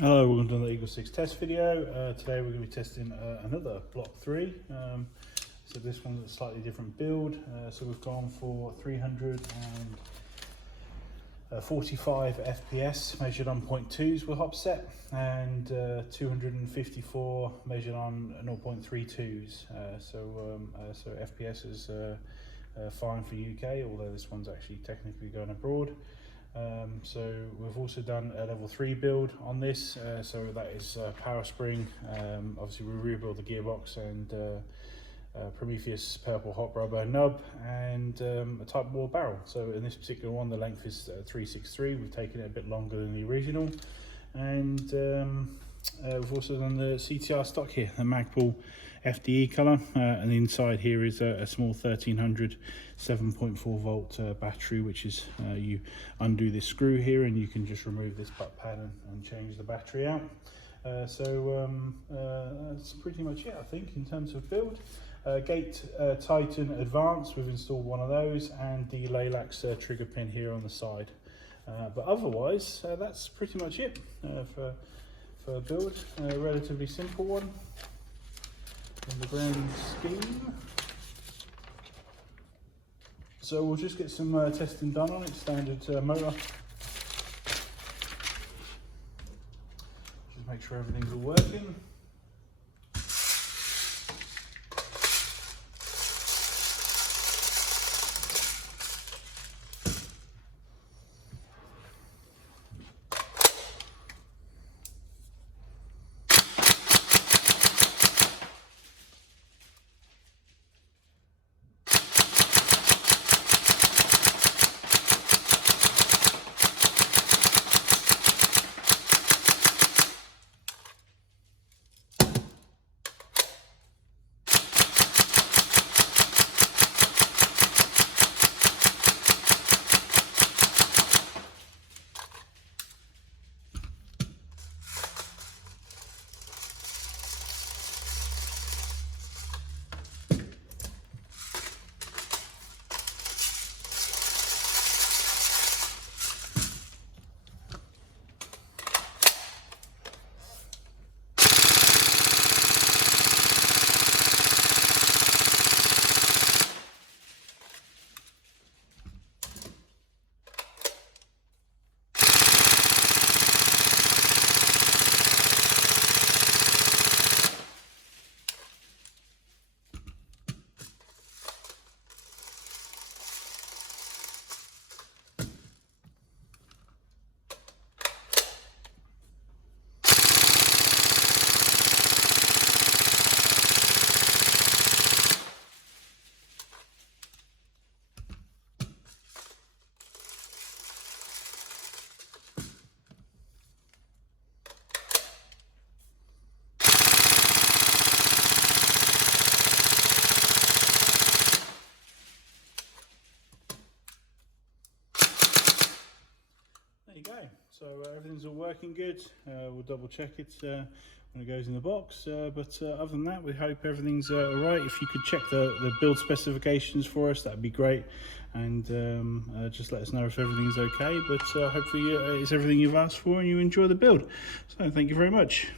Hello, welcome to the EagleSix test video. Today we're going to be testing another Block 3. So this one's a slightly different build. So we've gone for 345 FPS measured on 0.2s with hop set, and 254 measured on 0.32s. So FPS is fine for UK, although this one's actually technically going abroad. So we've also done a level 3 build on this, so that is power spring. Obviously we rebuilt the gearbox and Prometheus purple hot rubber nub and a Tightbore barrel. So in this particular one the length is 363. We've taken it a bit longer than the original, and we've also done the CTR Stock here, the Magpul FDE colour, and the inside here is a small 1300 7.4 volt battery, which is you undo this screw here and you can just remove this butt pad and change the battery out. That's pretty much it, I think, in terms of build. Gate Titan Advanced, we've installed one of those, and the laylax trigger pin here on the side. But otherwise, that's pretty much it for a build. A relatively simple one in the grand scheme. So we'll just get some testing done on it, standard motor. Just make sure everything's all working. There you go. So everything's all working good. We'll double check it when it goes in the box. But other than that, we hope everything's all right. If you could check the build specifications for us, that'd be great. And just let us know if everything's okay. But hopefully it's everything you've asked for and you enjoy the build. So thank you very much.